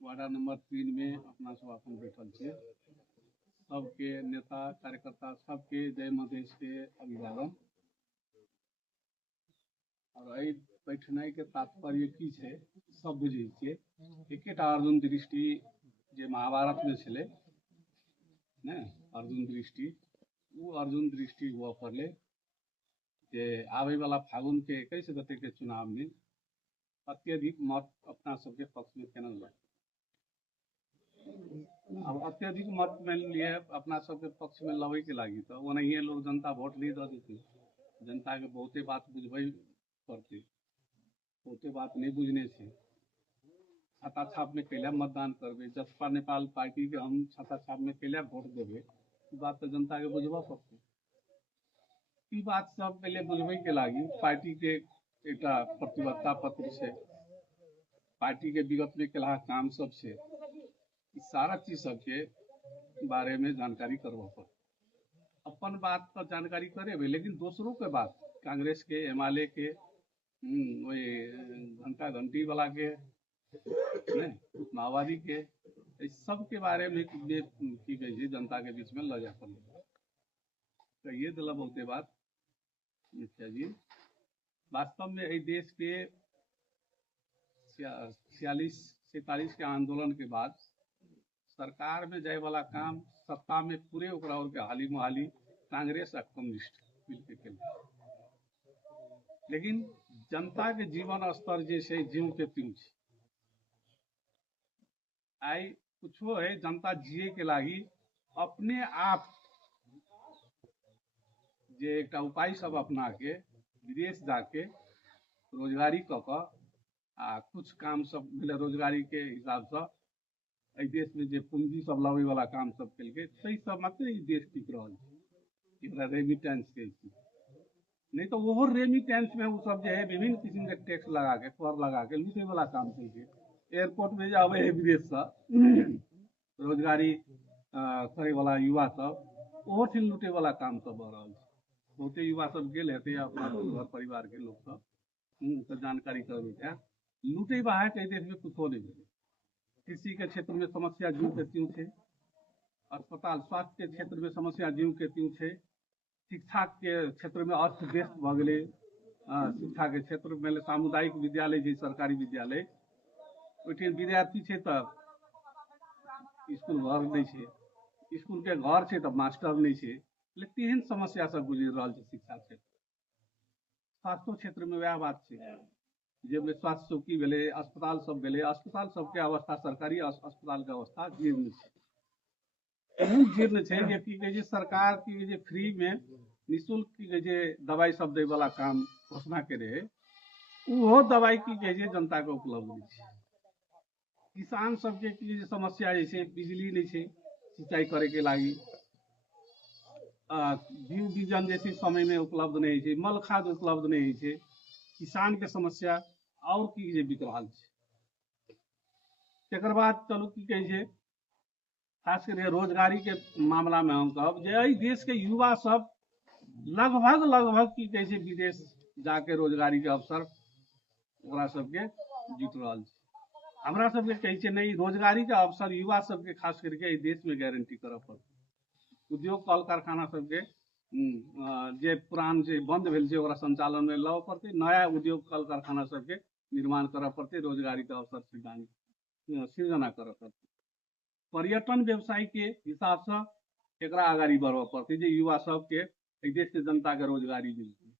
Ward number 3 में अपना सब अपन बैठल छे। सबके नेता कार्यकर्ता सबके जय मधेश के अभिवादन। और एहि बैठनाइ के तात्पर्य की छे सब बुझे छिए। एकेटा अर्जुन दृष्टि जे महाभारत में छले ने अर्जुन दृष्टि, वो अर्जुन दृष्टि हुआ पड़ले जे आवे वाला फागुन के 21 गते के चुनाव में अत्यधिक मत अपना सबके पक्ष में केना लगे। अब अत्यधिक मत में लिए अपना सबके पक्ष में लगे के लागी तो ओनहिए लोग जनता वोट नहीं दे देते। जनता के बहुते बात बुझबे पड़ते, बहुते बात नहीं बुझने से छाता छाप में कैला मतदान करबे, जसपा नेपाल पार्टी के हम छाता छाप में कैला वोट देवे, बात तो जनता के बुझबा पड़ते। ई बात सब पहले बुझबे के लागी पार्टी के एक प्रतिबद्धता पत्र से, पार्टी के विगत में केला काम सब से, सारा चीज सबके बारे में जानकारी करवा पड़े। अपन बात पर जानकारी करे लेकिन दूसरों के बात, कांग्रेस के, एमएलए के, वही घंटा घंटी वाला के, माओवादी के, इस सब के बारे में की कही जनता के बीच में ल जा पड़े। तो ये दिला बहुते बात मुखिया जी। वास्तव में इस देश के 46-47 के आंदोलन के बाद सरकार में जाए वाला काम सत्ता में पूरे ओकरा और के हाली मुहाली कांग्रेस और कम्युनिस्ट मिलके केल। लेकिन जनता के जीवन स्तर जैसे जीव के त्यों छे। आई कुछो है जनता जिए के लागी अपने आप जे एक उपाय सब अपना के विदेश जाके रोजगारी क आ कुछ काम सब मिले रोजगारी के हिसाब से देश में जे पूंजी सब लावे वाला काम सब के सही सब मात्र देश टिक रहा है। रेमिटेंस के नहीं तो वो रेमिटेंस में वो सब जो है विभिन्न किस्म के टैक्स लगा के कर लगा के लूटे वाला काम के एयरपोर्ट में जावे है विदेश से रोजगारी करे वाला युवा सब वो लूटे वाला काम सब हो रहा है। बहुते युवा सब गेल हेते अपना घर परिवार के लोग सब तो जानकारी कर लूटे बा है देश में कुछ हो नहीं। कृषि के क्षेत्र में समस्या जीव के त्यों है, अस्पताल स्वास्थ्य के क्षेत्र में समस्या जीव के त्यों है, शिक्षा के क्षेत्र में अस्त व्यस्त भ गए, शिक्षा के क्षेत्र में सामुदायिक विद्यालय जे सरकारी विद्यालय ओठिन विद्यार्थी है तो स्कूल घर नहीं है, स्कूल के घर है तो मास्टर नहीं है। तेहन समस्या सब गुजर रहा है शिक्षा क्षेत्र। स्वास्थ्य क्षेत्र में वह बात है जेमे स्वास्थ्य चौकी भेले, अस्पताल सब भेले, अस्पताल सबके अवस्था सरकारी अस्पताल के अवस्था जीर्ण है। जीर्ण है जे की कहे सरकार की जे फ्री में निःशुल्क की कहे दवाई सब दे वाला काम घोषणा करे, वो दवाई की कहे जनता के उपलब्ध नहीं है। किसान सबके की समस्या जैसे बिजली नहीं है सिंचाई करे के लागी, बीज बीजन जैसे समय में उपलब्ध नहीं है, मल खाद उपलब्ध नहीं है, किसान के समस्या और की बिक रहा है। तकर बाद चलू की कहे खास कर रोजगारी के मामला में हम कहब जे देश के युवा सब लगभग की कहे विदेश जाके रोजगारी के अवसर ओकरा सबके जीत रहा है। हमरा सबके कहे नहीं रोजगारी के अवसर युवा सबके खास करके देश में गारंटी करऽ पड़त। उद्योग कल कारखाना सबके जे पुरान जे बंद भेल ओकरा संचालन में लाओ पड़ते, नया उद्योग कल कारखाना सबके निर्माण करऽ पड़ते, रोजगारी के अवसर सृजना करऽ पड़ते। पर्यटन व्यवसाय के हिसाब से एकरा आगाड़ी बढ़बऽ पड़ते जे युवा सबके देश के जनता के रोजगारी मिलते।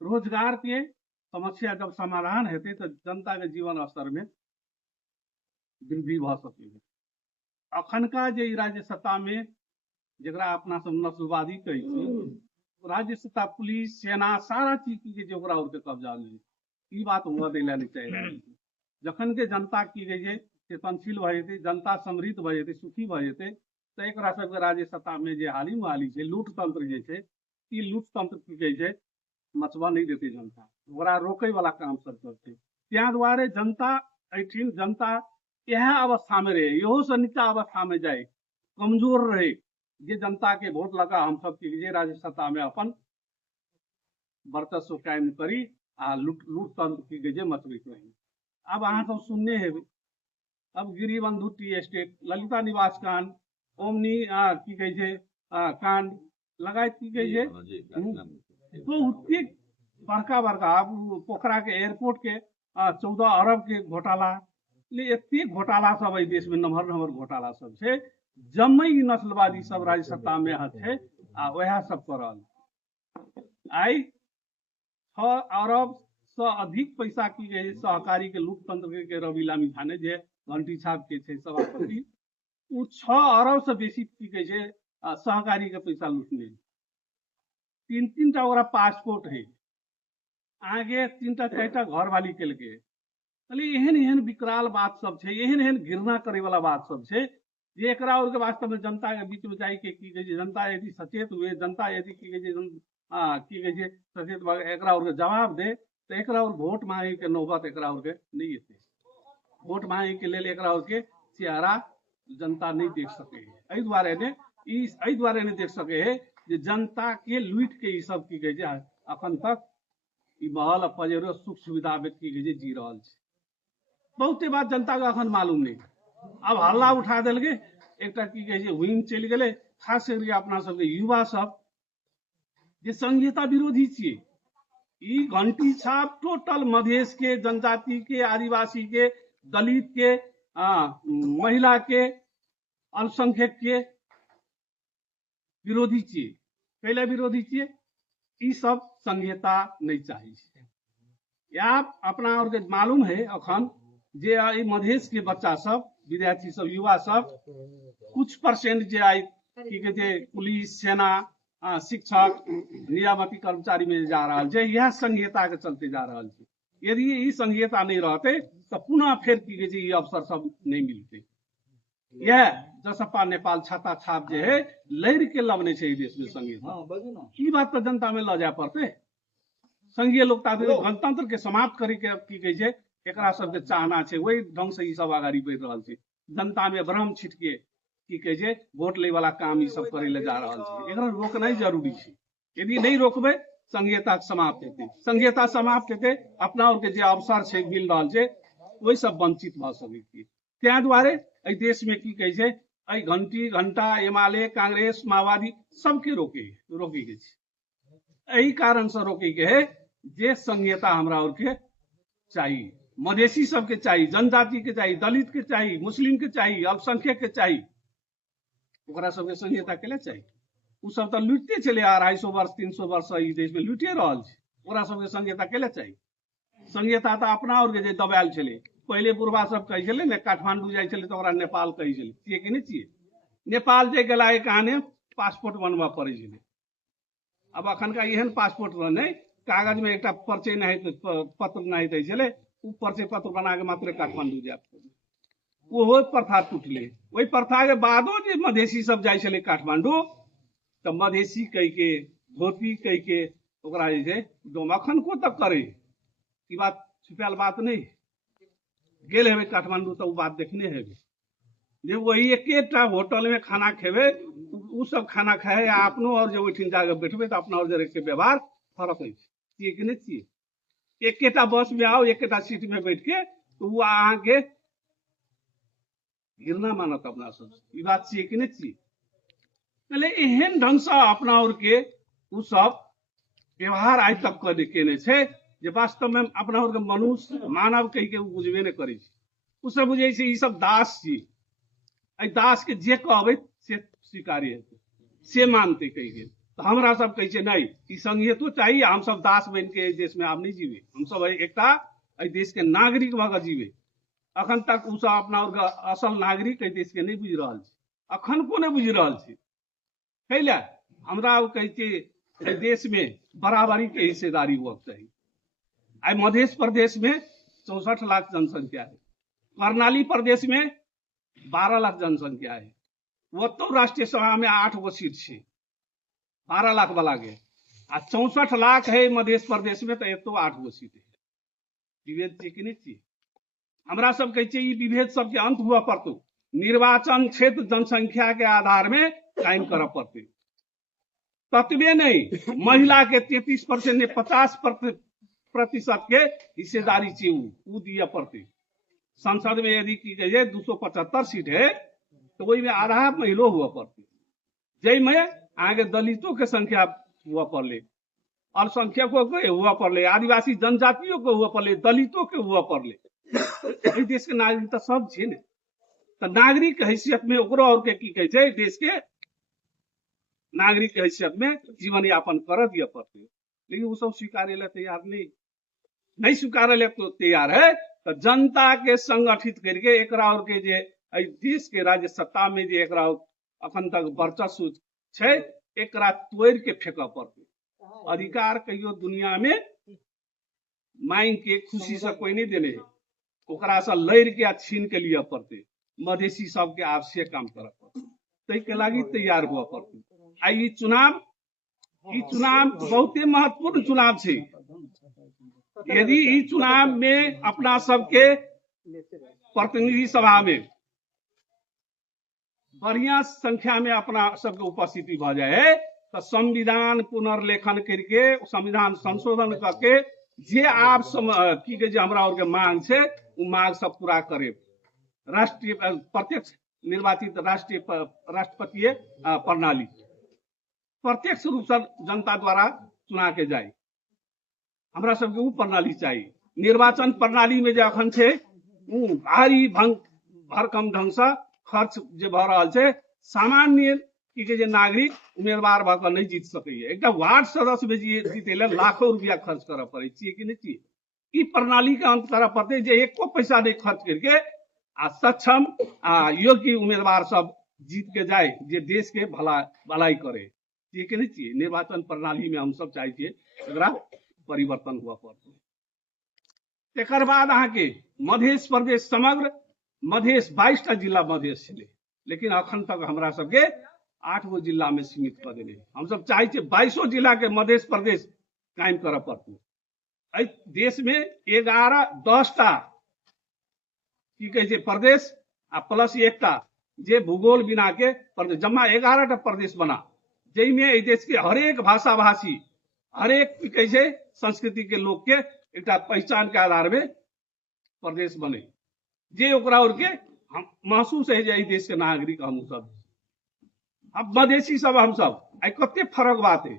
रोजगार के समस्या जब समाधान हेते तो जनता के जीवन स्तर में वृद्धि भ सके। अखनका जे राज्य सत्ता में जरा अपना सब नस्लवादी कहे राज्य सत्ता पुलिस सेना सारा चीज की जो कब्जा नहीं बात हुआ दिला नहीं चाहिए। जखन के जनता की गई चेतनशील भे जनता समृद्ध भे सुखी भे तो एक राज्य सत्ता में जो हाली मुहाली है लूट तंत्र जे लूट तंत्र की कहे मचबा नहीं देते जनता ओकरा रोके वाला काम सब करते। त्या द्वारे जनता एठिन जनता यह अवस्था में रहे, इहो से नीचा अवस्था में जाए, कमजोर रहे, जे जनता के वोट लगा हम सब के राज्य सत्ता में अपन वर्चस्व कायम करी आ लूट तंत्र की गजे मचबैत रही। अब अहाँ सब सुनने हेबै अब गिरिबंधु टी एस्टेट, ललिता निवास कांड, ओमनी की कहे छै कांड लगायत की कहे छै। तो ओते बड़का बड़का आब पोखरा के एयरपोर्ट के 14 अरब के घोटाला, एते घोटाला सब एहि देश में नम्हर नम्हर घोटाला सब छै। जम्मई नस्लवादी सब राज्य सत्ता में है आ वह सब कर रहल। आई 6 अरब से अधिक पैसा की कहे सहकारी के लूट तंत्र के रवि लामी थाने जे घंटी छाप के छै सभापति, उ 6 अरब से बेसी की कहे छै सहकारी के पैसा लूटने। 3-3 टा ओकरा पासपोर्ट है, आगे 3टा 4टा घर वाली केलके। एहन एहन विकराल बात सब छै, एहन एहन घृणा करे वाला बात सब छै जे एकरा और के वास्तव में जनता के बीच में जाई के की कहे छै, जनता यदि सचेत हुए, जनता यदि की कहे छै की कहे छै सचेत एकरा और के जवाब दे तो एकरा और वोट मांगे के नौबत एकरा और के नहीं एते। वोट मांगे के लेल एकरा और के चेहरा जनता नहीं देख सके है। एहि द्वारे नहीं देख सके है जे जनता के लूट के ई सब की कहे छै अखन तक ई महल पजेरो सुख सुविधा में की कहे छै जी रहल छै। बहुते बात जनता के अखन मालूम नहीं। अब हल्ला उठा देल गे, एक की कहे छै हुइम चल गए। खास करके अपना सबके युवा सब जे संहिता विरोधी छिए, ई घंटी छाप टोटल मधेश के, जनजाति के, आदिवासी के, दलित के, महिला के, अल्पसंख्यक के विरोधी छिए। कैला विरोधी छिए? ई सब संहिता नहीं चाहिए। या अपना और के मालूम है अखन जे आई मधेश के बच्चा सब, विद्यार्थी सब, युवा सब कुछ परसेंट जे आई की कहे छै पुलिस, सेना, शिक्षक, नियामती कर्मचारी में जा रहा है, यह संहिता के चलते जा रहा है। यदि ई संहिता नहीं रहते तो पुनः फिर की कहे छै ई अवसर सब नहीं मिलते। यह जसपा नेपाल छाता छाप जे है लड़ के लबने छै देश में संहिता। ई बात तो जनता में ल जाए पड़ते। संघीय लोकतांत्रिक गणतंत्र के समाप्त करे के की कहे छै एकरा सबके चाहना छै, वही ढंग से ई सब आगाड़ी बढ़ रहल छै। जनता में भ्रम छिटके की कहे छै वोट ले वाला काम ई सब करे ले जा रहल छै। एकरा रोकनाइ जरूरी छै। यदि नहीं रोकबे संहिता समाप्त हेतै। संहिता समाप्त हेतै अपना और के जे अवसर छै मिल रहल छै वही सब वंचित भ सकै छै। तै दुआरे एहि देश में की कहे छै एहि घंटी घंटा एमाले कांग्रेस माओवादी सबके रोके के छै। एही कारण से रोके के है जे संहिता हमरा और के चाहिए, मधेसी सबके चाहिए, जनजाति के चाहिए, दलित के चाहिए, मुस्लिम के चाहिए, अल्पसंख्यक के चाहिए। ओकरा सबके संहिता के लिए चाहिए। उ सब तो लुटते चले 250 वर्ष 300 वर्ष ई देश में लुटे रहल छै। ओकरा सबके संहिता के लिए चाहिए। संहिता तो अपना और के जे दबायल छले। पहले बुढ़वा सब कहे छले ने काठमांडू जाय छले तो ओकरा नेपाल कहे छले, छिए कि नहीं छिए? नेपाल जे गेला के कहानी पासपोर्ट बनवा पड़े छले। अब अखन का एहन पासपोर्ट नहीं, कागज में एक परिचय नहीं पत्र नहीं दै छले, उ परिचय पत्र बना के मात्र काठमांडू जाए। वो प्रथा टूटले। वही प्रथा के बादो जे मधेसी सब जाय छले काठमांडू तो मधेसी कह के धोती कह के ओकरा जे छै डोम अखन को तक करे। ई बात छुपायल बात नहीं। गेल हेबे काठमांडू तो बात देखने हेबे जे वही एकेटा होटल में खाना खेबे, उ सब खाना खाए अपनो और जो ओठिन जाके बैठबे तो अपना और जरे के व्यवहार फरक है। छिए कि नहीं छिए? एकेटा बस में आओ, एकेटा सीट में बैठ के तो वो अहाँ के घृणा मानत अपना सब। ई बात छिए कि नहीं छिए? पहले एहन ढंग से अपना और के उ सब व्यवहार आज तक केने छै जे वास्तव में अपना और के मनुष्य मानव कह के बुझबे नहीं करे। उ सब बुझे छै ई सब दास छी। दास के जे कहबे से स्वीकार्य हेतै, से मानते कह के। तो हमरा सब कहे छै नहीं, ई संहितो चाहिए। हम सब दास बन के देश में आब नहीं जीवे। हम सब एकटा देश के नागरिक भ के जीवे। अखन तक उ सब अपना और के असल नागरिक देश के नहीं बुझ रहल छै। अखन को नहीं बुझ रहल छै। कैला हमरा कहे छै देश में बराबरी के हिस्सेदारी हुआ चाहिए। आई मध्य प्रदेश में 64 लाख जनसंख्या है, कर्णाली प्रदेश में 12 लाख जनसंख्या है। वो तो राष्ट्रीय सभा में 8 गो सीट है 12 लाख वाला के, आ 64 लाख है मध्य प्रदेश में तो ये तो 8 गो सीट है। विभेद छै कि नहीं छै? हमरा सब कहे छै ई विभेद सबके अंत हुआ पड़तो। निर्वाचन क्षेत्र जनसंख्या के आधार में कायम कर पड़ते। तत्वे नहीं, महिला के 33% ने 50% के हिस्सेदारी चाहिए उ दिया पड़ते। संसद में यदि की गई 275 सीट है तो वही में आधा महिलो हुआ पड़ती, जय में आगे दलितों के संख्या हुआ पड़ले, अल्पसंख्यकों के हुआ पड़ले, आदिवासी जनजातियों को हुआ पड़ले, दलितों के हुआ पड़ले। देश के नागरिक तो सब छे ने, तो नागरिक के हैसियत में ओकरो और के की कहे छै, देश के नागरिक के हैसियत में जीवन यापन कर दिया पड़ते, लेकिन वो सब स्वीकारे ला तैयार नहीं स्वीकारे ला तो तैयार है। तो जनता के संगठित करके एकरा और के जे देश के राज्य सत्ता में जे एकरा अखन तक वर्चस्व छै, एकरा तोड़ के फेंक पड़ते। अधिकार कहियो दुनिया में मांग के खुशी से कोई नहीं देने है, ओकरा से लड़ के छीन के लिए पड़ते, मधेसी सबके आवश्यक काम करे पड़ते, तै के लागी तैयार हुआ पड़ते। आई चुनाव बहुत ही महत्वपूर्ण चुनाव है। यदि ई चुनाव में अपना सबके प्रतिनिधि सभा में बढ़िया संख्या में अपना सबके उपस्थिति भ जाए तो संविधान पुनर्लेखन करके संविधान संशोधन करके जे आप की कहे हमरा और के मांग है वो मांग सब पूरा करे। राष्ट्रीय प्रत्यक्ष निर्वाचित राष्ट्रपतीय प्रणाली प्रत्यक्ष रूप से जनता द्वारा चुना के जाए, हमरा सबके वो प्रणाली चाहिए। निर्वाचन प्रणाली में जो अखन है भारी भरकम ढंग से खर्च जे भ रहल छै, सामान्य की कहे नागरिक उम्मीदवार भऽ कऽ नहीं जीत सकैए। एक वार्ड सदस्य में जीते ले लाखों रुपया खर्च करऽ पड़े चाहिए कि नहीं चाहिए। ई प्रणाली के अंत करऽ पड़ते जे एको पैसा नहीं खर्च करके सक्षम योग्य उम्मीदवार सब जीत के जाए, जे देश के भलाई करे, चाहिए कि नहीं चाहिए। निर्वाचन प्रणाली में हम सब चाहे एकरा परिवर्तन हुआ पड़ते। एकर बाद अहाँ के मध्य प्रदेश समग्र मधेश 22टा जिला मधेश छे, लेकिन अखन तक हमरा सबके 8 गो जिला में सीमित कर देने। हम सब चाहे 22 जिला के मध्य प्रदेश कायम कर पड़ते। देश में 10टा की कहे प्रदेश प्लस 1टा जे भूगोल बिना के प्रदेश, जमा 11टा प्रदेश बना, जैमें देश के हरेक भाषा भाषी हरेक कहे संस्कृति के लोग के एक पहचान के आधार में प्रदेश बने, जे ओकरा और के हम महसूस है जे देश के नागरिक हम सब। अब मधेसी सब हम सब आई कते फर्क बात है।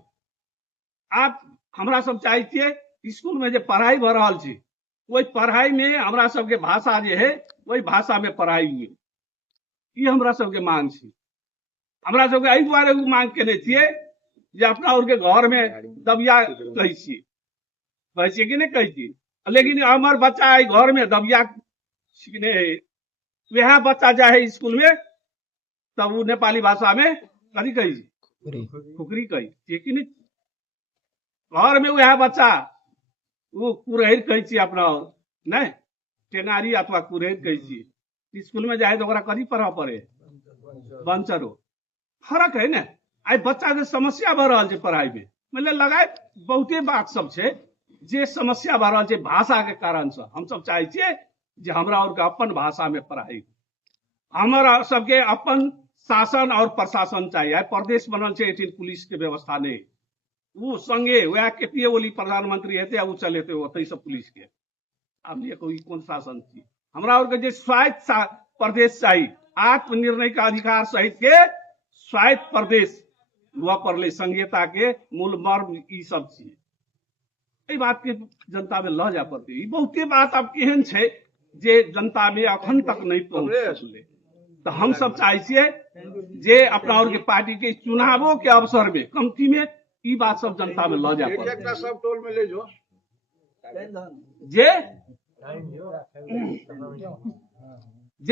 आप हमरा सब चाहे छिए स्कूल में जो पढ़ाई भ रहल छै, वही पढ़ाई में हमरा सबके भाषा जे है वही भाषा में पढ़ाई हुए, ये हमरा सबके मांग छै। हमरा सबके एहि दुआरे मांग केने छिए जे अपना और के घर में दबिया कहै छिए कि नहीं कहै छिए, लेकिन हमर बच्चा घर में दबिया सीखने है, वह बच्चा जाए स्कूल में तब वो नेपाली भाषा में कथी कही खुकरी कही कि नहीं। घर में वह बच्चा वो कुरहर कही अपना नहीं टेंगारी अथवा कुरहर कही, स्कूल में जाए तो कथी पढ़ा पड़े बंचर हो। फर्क है ना। आई बच्चा के समस्या भ रहल छै पढ़ाई में, मतलब लगाए बहुते बात सब छै जे समस्या भ रहल छै भाषा के कारण से। हम सब चाहे छिए जे हमरा और के अपन भाषा में पढ़ाई, हमारा सबके अपन शासन और प्रशासन चाहिए। प्रदेश बनल छै, एठिन पुलिस के व्यवस्था नहीं, वो संगे वह केपीए ओली प्रधानमंत्री हेते आ उ चलेते ओतै से पुलिस के। अब ये कोई कौन शासन थी। हमरा और के जे स्वायत्त प्रदेश चाहिए, आत्मनिर्णय का अधिकार सहित के स्वायत्त प्रदेश हुआ पड़ले, संघीयता के मूल मर्म ई सब चीज एहि बात के जनता में ल जा पड़ते। बहुते बात अब केहन छै जे जनता में अखन तक नहीं पहुंच सकले। तो हम सब चाहे छिए जे अपना और के पार्टी के चुनावों के अवसर में कमती में ई बात सब जनता में ल जा पड़ते। सब टोल में ले जो जे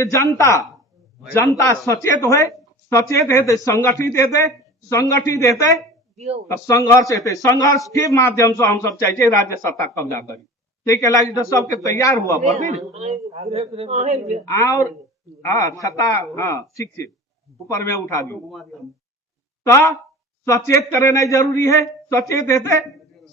जनता सचेत हेते, संगठित हेते तो संघर्ष हेते। संघर्ष के माध्यम से हम सब चाहे राज्य सत्ता कब्जा करी, ते के लागी तो सबके तैयार हुआ पड़ते और छत्ता शिक्षित ऊपर में उठा दी। तो सचेत करना जरूरी है, सचेत हेते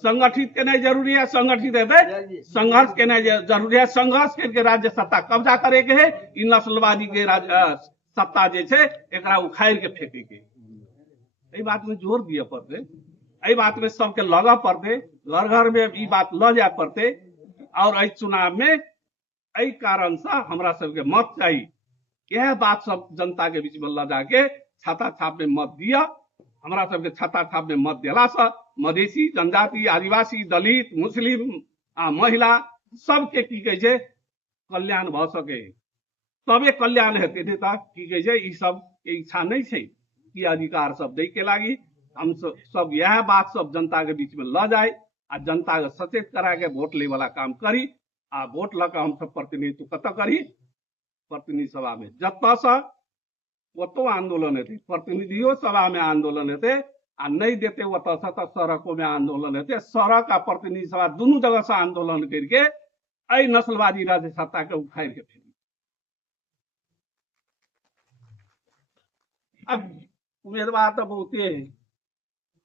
संगठित केना जरूरी है, संगठित हेते संघर्ष केना जरूरी है। संघर्ष करके राज्य सत्ता कब्जा करे के है। इ नस्लवादी के सत्ता जे छै एकरा उखाड़ के फेंके के, एहि बात में जोर दिए पड़ते, एहि बात में सबके लगा पड़ते, घर घर में ई बात ल जाए पड़ते। और एहि चुनाव में एहि कारण से हमरा सबके मत चाहिए। यह बात सब जनता के बीच में ल जाके छाता छाप में मत दिया। हमरा सबके छाता छाप में मत दिला से मधेसी, जनजाति, आदिवासी, दलित, मुस्लिम आ महिला सबके की कहे छै कल्याण भ सके, तबे कल्याण हेतै। नहीं तो की कहे छै ई सब के इच्छा नहीं छै कि अधिकार सब दै के लागी। हम सब यह बात सब जनता के बीच में ल जाए आ जनता के सचेत करा के वोट ले वाला काम करी। आ वोट ल के हम सब प्रतिनिधित्व कत करी, प्रतिनिधि सभा में जत से ओतो आंदोलन हेतै, प्रतिनिधियो सभा में आंदोलन हेतै आ नहीं देते ओत से तो सड़कों में आंदोलन हेतै। सड़क आ प्रतिनिधि सभा दोनों जगह से आंदोलन करके एहि नस्लवादी राज्य सत्ता के उखाड़ के फेरी। अब उम्मीदवार तो बहुते है,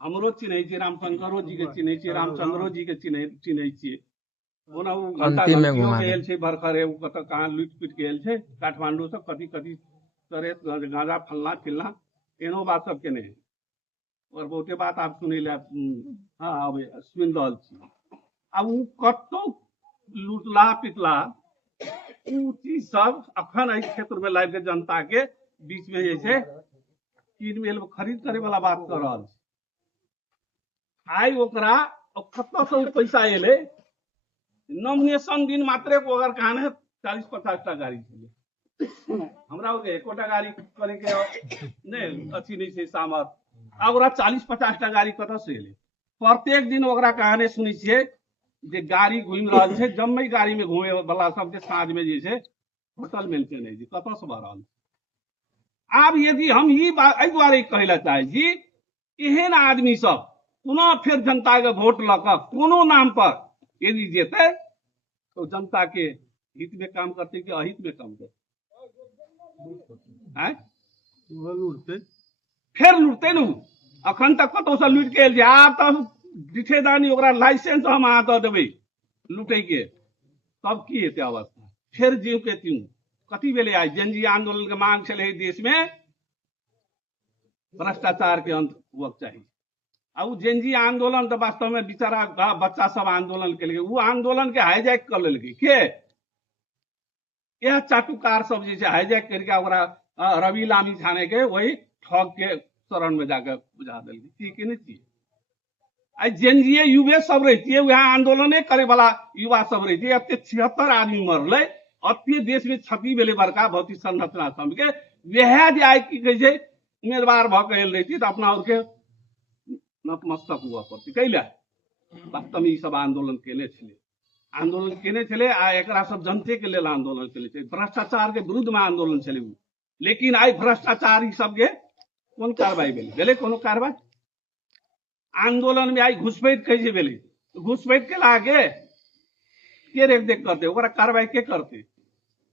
हमरो चिन्है छियै, रामशंकरो जी के चिन्है छियै, रामचंद्रो जी के चिन्है छियै। ओना उ घंटा घंटियो गेल छै भरखरे, उ कत कहाँ लुट पिट गेल छै काठमांडू से कथी कथी करे गांजा फलना चिलना एनो बात सब केने है। और बहुते बात आप सुनै ले हाँ अब सुन रहल छी। अब उ कतो लूटला पिटला उ चीज सब अखन एहि क्षेत्र में लाइव के जनता के बीच में जे छै कीन मेल खरीद करे वाला बात कर रहल छै। आई ओकरा कत से पैसा एले, नॉमिनेशन दिन मात्रे को अगर कहां 40-50 टा गाड़ी छे, हमरा के एकोटा गाड़ी करे के नहीं अथी नहीं छै सामर्थ। अब ओकरा 40-50 टा गाड़ी कत से एले? प्रत्येक दिन ओकरा कहानी सुनी छियै जे गाड़ी घूम रहल छै, जम्मे गाड़ी में घूमे वाला सब के साँझ में जे छै होटल मिलते नहीं जी कत से भर रहल। आब यदि हम ई बात एहि दुआरे कहै ला चाहै छी, एहन आदमी सब पुनः फिर जनता के वोट ल क कोनो नाम पर यदि जेते तो जनता के हित में काम करते कि अहित में काम करते? लूटते फिर लूटते न। अखन तक कतौ से लूट के एल, आब तब दिठेदानी ओकरा लाइसेंस हम अहाँ दऽ देबै लूटे के, तब की हेतै अवस्था? फिर जीव के त्यों कथी भेलै? आई जनजी आंदोलन के मांग छलै देश में भ्रष्टाचार के अंत हुअक चाहिए। अब जेनजी आंदोलन तो वास्तव में बेचारा बच्चा सब आंदोलन के लिए वो आंदोलन के हाईजैक कर लेलकै के यह चाटुकार सब जे हाईजैक करके ओकरा रवि लामी छाने के वही ठग के शरण में जाकर बुझा देलकै कि नहीं चाहिए। आई जेनजीए युवे सब रहती वह आंदोलन करे वाला युवा सब रहती। अत्ते 76 आदमी मरल, अत्ते देश में क्षति भेलै बड़का भौतिक संरचना सब के, वह जे आई की कहे छै उम्मीदवार भ के एल रही तो अपना और के नतमस्तक हुआ पड़ती। कैला वास्तव में सब आंदोलन केने छले, आंदोलन केने छले आ एकरा सब जनते के लेल आंदोलन केले छले, भ्रष्टाचार के विरुद्ध में आंदोलन छले। लेकिन आई भ्रष्टाचार ई सब के कोन कार्रवाई भेलै? कोनो कार्रवाई आंदोलन में आई घुसपैठ कैसे भेलै? घुसपैठ के लागे के रेख देख करते ओकरा कार्रवाई के करते?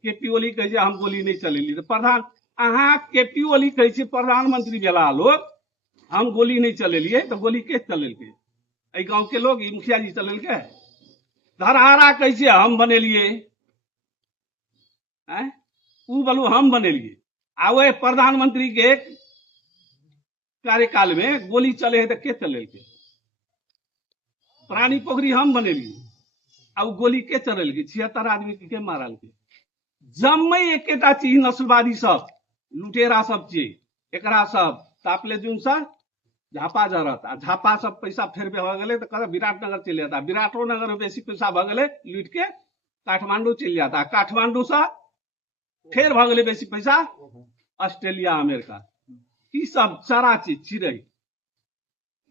केपी ओली कहे हम गोली नहीं चलेली तो प्रधान अहाँ केपी ओली कहे प्रधानमंत्री भेला लोग हम गोली नहीं चलेलिए तो गोली के चलेलकै? एहि गांव के लोग मुखिया जी चलेलकै? धरहारा कैसे हम बनेलिए? उ बोलू हम बनेलिए आ वह प्रधानमंत्री के कार्यकाल में गोली चले है तो के चलेलकै? प्राणी पोखरी हम बनेलिए आ गोली के चलेलकै? 76 आदमी के मारलकै? जम्मे एकेटा चीज नस्लवादी सब लुटेरा सब छै। एकरा सब तापले जुन सा झापा जरत आ झापा सब पैसा फेर भ गेलै तो कह विराटनगर चल जाता, विराटनगर में बेसी पैसा भ गेलै लूट के काठमांडू चल जाता, काठमांडू से फिर भ गेलै बेसी पैसा ऑस्ट्रेलिया अमेरिका। ई सब सारा चीज चिड़ै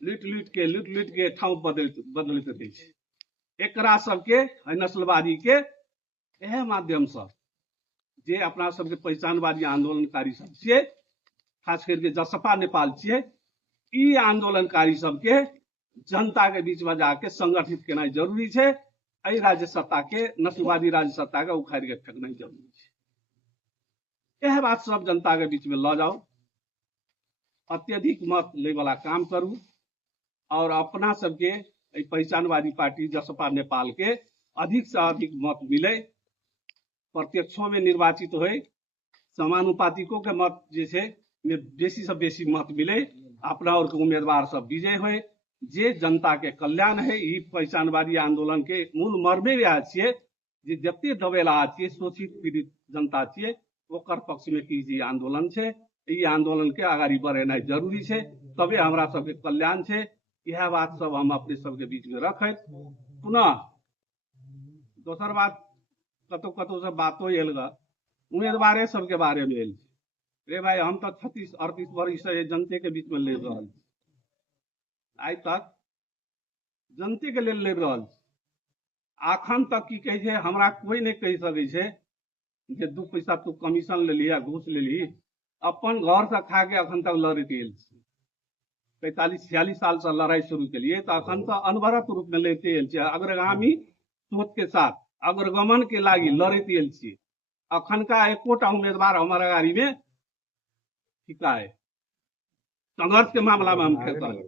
लूट के ठाव बदलते रहै छै। एकरा सबके नस्लवादी के एह माध्यम से जे अपना सबके पहचानवादी आंदोलनकारी सब छियै, खास करके जसपा नेपाल छियै, ई आंदोलनकारी सबके जनता के बीच में जाके संगठित केनाइ जरूरी छै। एहि राज्य सत्ता के नस्लवादी राज्य सत्ता के उखाड़ के फेंकनाइ जरूरी छै। यह बात सब जनता के बीच में ल जाओ, अत्यधिक मत ले वाला काम करू और अपना सबके पहचानवादी पार्टी जसपा नेपाल के अधिक से अधिक मत मिले, प्रत्यक्षों में निर्वाचित होए, समानुपातिकों के मत जैसे में बेसी से बेसी मत मिले, अपना और के उम्मीदवार सब विजय होए, जे जनता के कल्याण है। ई पहचानवादी आंदोलन के मूल मर्मे यह छियै जे जते दबेला छियै शोषित पीड़ित जनता छियै ओकर पक्ष में की जे आंदोलन छै ई आंदोलन के आगाड़ी बढ़ेनाइ जरूरी छै तबे हमरा सबके कल्याण छै। यह बात सब हम अपने सबके बीच में रखैत पुनः दोसर बात कतौ कतौ से बातो आयल ग उम्मीदवारे सबके बारे में आयल रे भाई हम तो 36-38 वर्ष से जनते के बीच में लड़ रहा आइ तक जनते के लेल लड़ रहा अखन तक की कहे छै हमरा कोई नहीं कह सकै छै जे 2 पैसा तू कमीशन ले ली या घूस ले ली अपन घर से खा के अखन तक लड़ते आयल 45-46 साल से लड़ाई शुरू के लिए तो अखन तो अनवरत रूप में लड़ते आयल अग्रगामी सोच के साथ अग्रगमन के लागी लड़ते आयल छी। अखन का एकोटा उम्मीदवार हमारा गाड़ी में टिका है संघर्ष के मामला में हम कहता है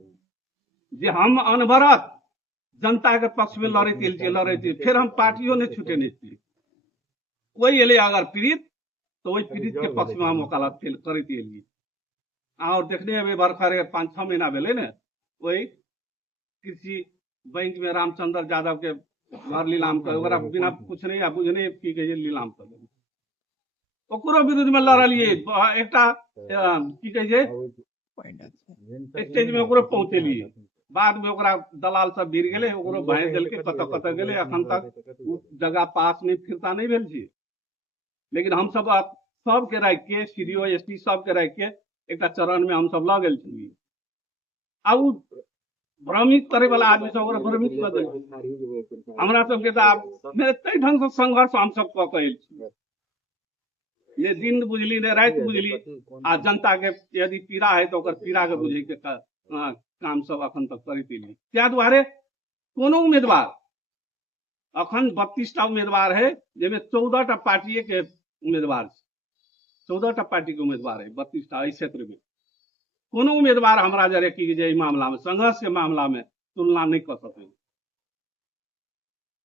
जे हम अनवरत जनता के पक्ष में लड़े फिर हम पार्टियों ने छूटे नहीं थी कोई एले अगर पीड़ित तो वही पीड़ित के पक्ष में हम वकालत करते एलिए और देखने में बरखर 5-6 महीना भेले ने वही कृषि बैंक में रामचंद्र यादव के घर नीलाम कर बिना पूछने या बुझने की कहे नीलाम कर ओकरो विरुद्ध में लड़लिए एकटा की कहे स्टेज में ओकरो पहुंचेलिए बाद में ओकरा दलाल सब गिर गए ओकरो भाई दिल के कत कत गए अखन तक जगह पास नहीं फिरता नहीं भेल छी। लेकिन हम सब सबके राख के सीडीओ एसपी सबके राख के एक चरण में हम सब लग गए छी अब भ्रमित करे वाला आदमी सब भ्रमित कर दे हमरा सबके तै ढंग से संघर्ष हम सब कऽ कऽ छी ये दिन बुझली ने रात बुझली आ जनता के यदि पीड़ा है तो पीड़ा के बुझे के काम सब अखन तक करते नहीं क्या दुआरे कोनो उम्मीदवार अखन 32टा उम्मीदवार है जिसमें 14टा पार्टी के उम्मीदवार 14टा पार्टी के उम्मीदवार है 32टा इस क्षेत्र में कोनो उम्मीदवार हमारा जरे की जे मामला में संघर्ष के मामला में तुलना नहीं कर सके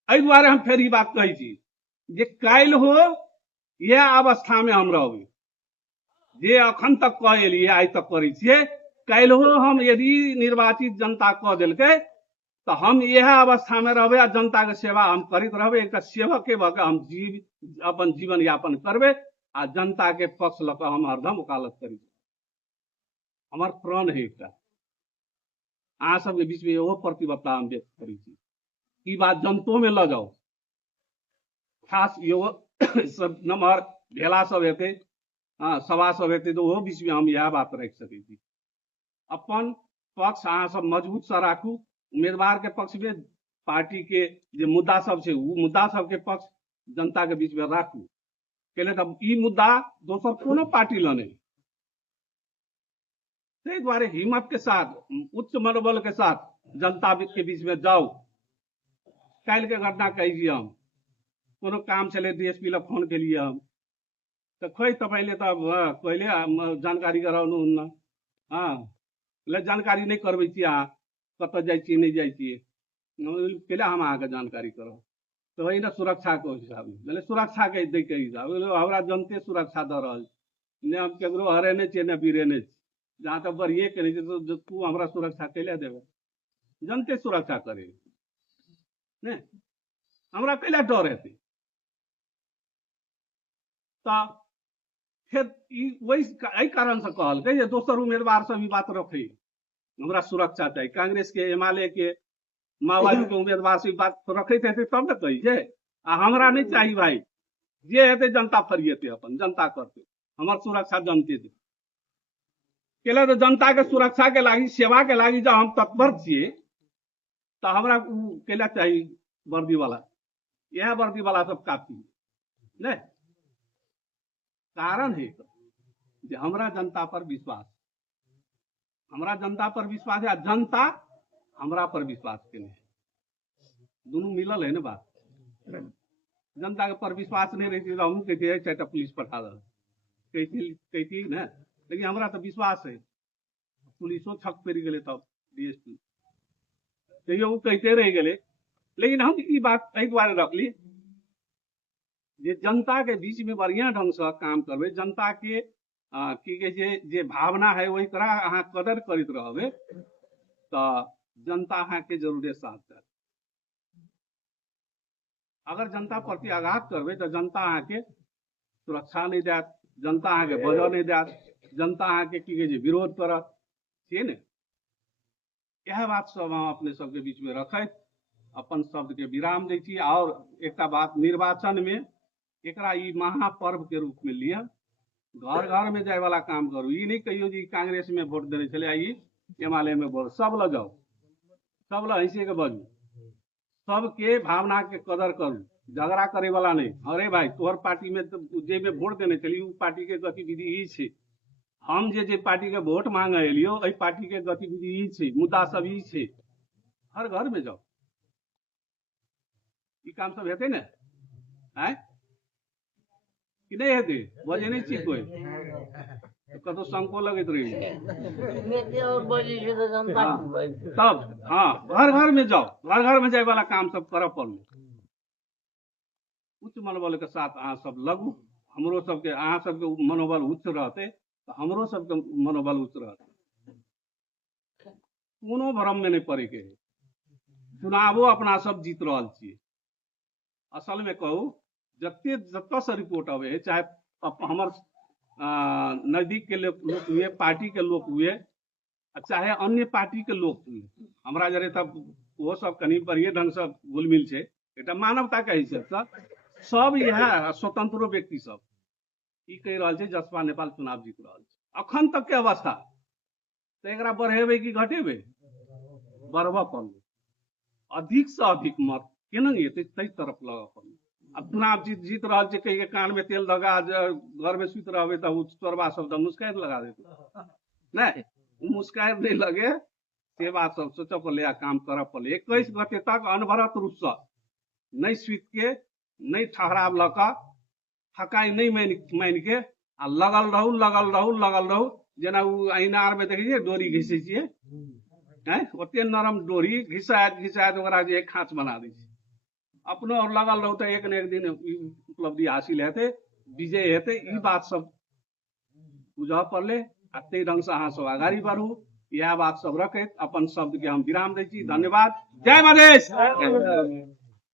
एहि दुआरे हम फिर बात कही छी जे काल्हि हो यह अवस्था में हम रहबे जे अखन तक कह एलिए आइ तक करै छियै काल्हि हो हम यदि निर्वाचित जनता कह देलकै तो हम यह अवस्था में रहबे आ जनता के सेवा हम करते रहबे एक सेवक के भके हम अपन जीवन यापन करबे आ जनता के पक्ष लऽ कऽ हम हरदम वकालत करी हमार प्रण है एक अहाँ सबके बीच में एहो प्रतिबद्धता हम व्यक्त करी छी ई बात जनतो में ल जाओ खास एगो सब नम्हर ढेला सब हेतै सभा सब हेतै तो ओहो बीच में हम यह बात रख सकै छी अपन पक्ष अहाँ सब मजबूत से राखू उम्मीदवार के पक्ष में पार्टी के जे मुद्दा सब छै उ मुद्दा सब के पक्ष जनता के बीच में राखू कैले तब ई मुद्दा दोसर कोनो पार्टी ल नहीं ताहि दुआरे हिम्मत के साथ उच्च मनोबल के साथ जनता के बीच में जाओ कल के घटना कही हम कोनो काम चले डीएसपी ला फोन के लिए हम तो खोई तपाईँले त कहिले जानकारी गराउनु हुन्न ले जानकारी नहीं करबै छी अहाँ कत जाइ छी नहीं जाइ छी पहले हम अहाँके जानकारी करब तो वही ना सुरक्षा के हिसाब में सुरक्षा के दै के हिसाब हमरा जनते सुरक्षा दऽ रहल ने हम केकरो हरेने छियै ने बिरेने छी जहाँ तक बढ़िए के तो तू हमरा सुरक्षा कैले देवे जनते सुरक्षा करे ने हमरा कैले डर हेतै तो फिर वही कारण से कहलकै जे दोसर उम्मीदवार सब ई बात रखे हमरा सुरक्षा चाहिए कांग्रेस के एमएलए के माओवादी के उम्मीदवार से बात रखते हेतै तब न कही छै आ हमरा नहीं चाहिए भाई जे हेतै जनता फरिएतै अपन जनता करते हमर सुरक्षा जनते दे केले तो जनता के सुरक्षा के लागी सेवा के लागी जब हम तत्पर छियै तो हमरा केला चाहिए वर्दी वाला यह वर्दी वाला सब काफी नहीं कारण है जे हमरा जनता पर विश्वास है जनता हमरा पर विश्वास केने दोनों मिलल है ना बात जनता के पर विश्वास नहीं रही हम कहते चाहे पुलिस पठा दे कहती ना लेकिन हमरा तो विश्वास है पुलिसो छक पड़ गए तब डीएसपी तैयो कहते रह गए लेकिन हम ई बात एहि दुआरे रखली जे जनता के बीच में बढ़िया ढंग से काम करबे जनता के की कहे छै जे भावना है वही तरह अहाँ कदर करते रहबे तो जनता अहाँ के जरूरे साथ देत अगर जनता प्रति आघात करबे तो जनता अहाँ के सुरक्षा नहीं देत, जनता अहाँ के बजऽ नहीं देत, जनता अहाँ के की कहै छै विरोध करत, छै ने। यह बात सब हम अपने सबके बीच में रखैत अपन शब्द के विराम दै छी। और एकटा बात, निर्वाचन में एकरा ई महापर्व के रूप में लिया, घर घर में जाए वाला काम करू। ई नहीं कहियो जी कांग्रेस में वोट देने चले आई एमएलए में वोट, सब ल जाओ, सब ल ऐसे के बजू, सबके भावना के कदर करू, झगड़ा करे वाला नहीं। अरे भाई तोहर पार्टी में जे में वोट देने चली उ पार्टी के गतिविधि ई छै, हम जे पार्टी के वोट मांगे एलियो एहि पार्टी के गतिविधि ई छै, मुद्दा सब ई छै। हर घर में जाओ, ई काम सब हेतै ने, आय कि नहीं हेतै? बजे नहीं छी कोई, कतो संको लगैत रही। तब हाँ घर घर में जाओ, घर घर में जाए वाला काम सब करऽ पड़ल। उच्च मनोबल के साथ अहाँ सब लगू, हमरो सबके अहाँ सबके मनोबल उच्च रहते तो हमरो सबके मनोबल उच्च रहते। कोनो भ्रम में नहीं पड़े के, चुनावो अपना सब जीत रहल छियै। असल में कहू जते जतऽ से रिपोर्ट आवे है, चाहे हमर नजदीक के लोग हुए, पार्टी के लोग हुए, चाहे अन्य पार्टी के लोग हुए, हमरा जरे तब वो सब कहीं बढ़िया ढंग से घुलमिल छै। एकटा मानवता के हिसाब से सब यह स्वतंत्र व्यक्ति सब ई कहि रहल छै जसपा नेपाल चुनाव जीत रहल छै। अखन तक के अवस्था तो एकरा बढ़ेबे कि घटेबे? बढ़बऽ पड़लै, अधिक से अधिक मत केना एतै ताहि तरफ लगऽ पड़लै। अब चुनाव जीत रहल छै, कहीं के कान में तेल दगा, घर में सुति रहबे तो चोरबा सब तो मुस्कान लगा देते, नहीं मुस्कान नहीं लगे, से बात सब सोचऽ पड़ले, काम करऽ पड़ले। 21 गते तक अनवरत रूप से नहीं सुति के, नहीं ठहराव लऽ कऽ, थकाई नहीं मान के आ लगल रहू लगल रहू लगल रहू। जेना उ अहिनार में देखिए डोरी घिसे छियै, ओते नरम डोरी घिसायत घिसायत ओकरा जे खाँच बना दै छै। अपनो और लगल रहू तो एक न एक दिन उपलब्धि हासिल हेतै, विजय हेतै। ई बात सब बुझऽ पड़ले, आ ताहि ढंग से अहाँ सब आगाड़ी बढ़ू। यह बात सब रखैत अपन शब्द के हम विराम दै छी। धन्यवाद। जय मधेश।